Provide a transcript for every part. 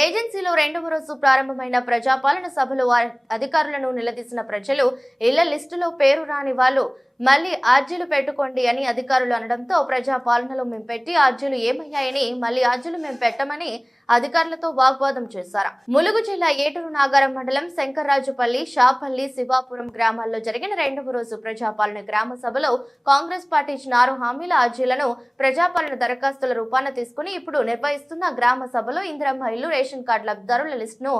ఏజెన్సీలో రెండవ రోజు ప్రారంభమైన ప్రజాపాలన సభలో అధికారులను నిలదీసిన ప్రజలు ఇళ్ళ లిస్టులో పేరు రాని వాళ్ళు మళ్ళీ ఆర్జీలు పెట్టుకోండి అని అధికారులు అనడంతో ప్రజాపాలనలో మేము పెట్టి ఆర్జీలు ఏమయ్యాయని మళ్ళీ ఆర్జీలు మేము పెట్టమని అధికారులతో వాగ్వాదం చేశారు. ములుగు జిల్లా ఏటూరు నాగారం మండలం శంకర్రాజుపల్లి షాపల్లి శివాపురం గ్రామాల్లో జరిగిన రెండవ రోజు ప్రజాపాలన గ్రామ సభలో కాంగ్రెస్ పార్టీ ఇచ్చిన ఆరు హామీల అర్జీలను ప్రజాపాలన దరఖాస్తుల రూపాన తీసుకుని ఇప్పుడు నిర్వహిస్తున్న గ్రామ సభలో ఇందిరమ్మ ఇల్లు రేషన్ కార్డు లబ్ధిదారుల లిస్టును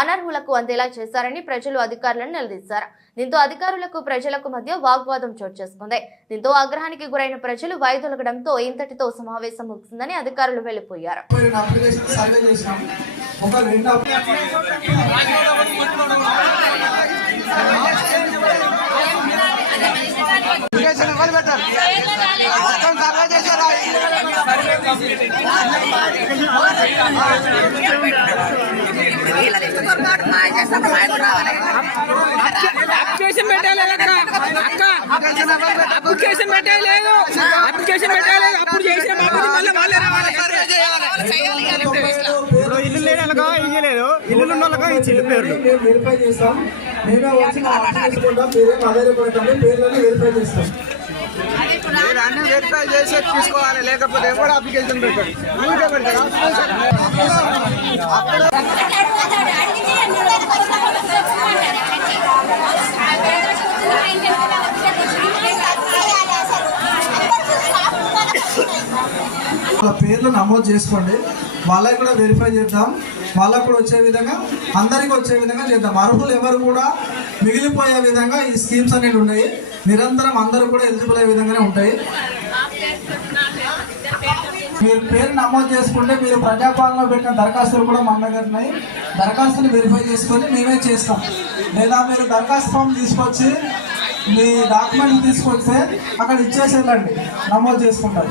అనర్హులకు అందేలా చేశారని ప్రజలు అధికారులను నిలదీశారు. దీంతో అధికారులకు ప్రజలకు మధ్య వాగ్వాదం చోటు చేసుకుంది. దీంతో ఆగ్రహానికి గురైన ప్రజలు వైదొలగడంతో ఇంతటితో సమావేశం ముగిసిందని అధికారులు వెళ్ళిపోయారు సర్వే చేసాం ఒక అప్లికేషన్ పెట్టలేదు అక్క అక్క అప్లికేషన్ పెట్టలేదు అప్లికేషన్ పెట్టలేదు అప్పుడు చేసిన ఇయ్యలేదు ఇల్లు వాళ్ళకో పేర్లు మేము వెరిఫై చేస్తాం. మేమే వచ్చి మా ఆఫీస్ కూడా మీరేం ఆధారపడకండి పేర్లను వెరిఫై చేస్తాం. అన్ని వెరిఫై చేసి తీసుకోవాలి. లేకపోతే ఎవరు అప్లికేషన్ పెట్టారు అందుకే పెడతారు? వాళ్ళ పేర్లు నమోదు చేసుకోండి. వాళ్ళకి కూడా వెరిఫై చేద్దాం. వాళ్ళకు కూడా వచ్చే విధంగా అందరికీ వచ్చే విధంగా చేద్దాం. అర్హులు ఎవరు కూడా మిగిలిపోయే విధంగా ఈ స్కీమ్స్ అనేవి ఉన్నాయి. నిరంతరం అందరూ కూడా ఎలిజిబుల్ అయ్యే విధంగానే ఉంటాయి. మీరు పేరు నమోదు చేసుకుంటే మీరు ప్రజాపాలనలో పెట్టిన దరఖాస్తులు కూడా మన దగ్గర ఉన్నాయి. దరఖాస్తులు వెరిఫై చేసుకొని మేమే చేస్తాం. లేదా మీరు దరఖాస్తు ఫామ్ తీసుకొచ్చి మీ డాక్యుమెంట్ తీసుకొస్తే అక్కడ ఇచ్చేసి వెళ్ళండి. నమోదు చేసుకుంటారు.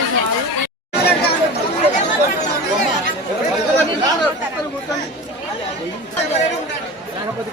గణపతి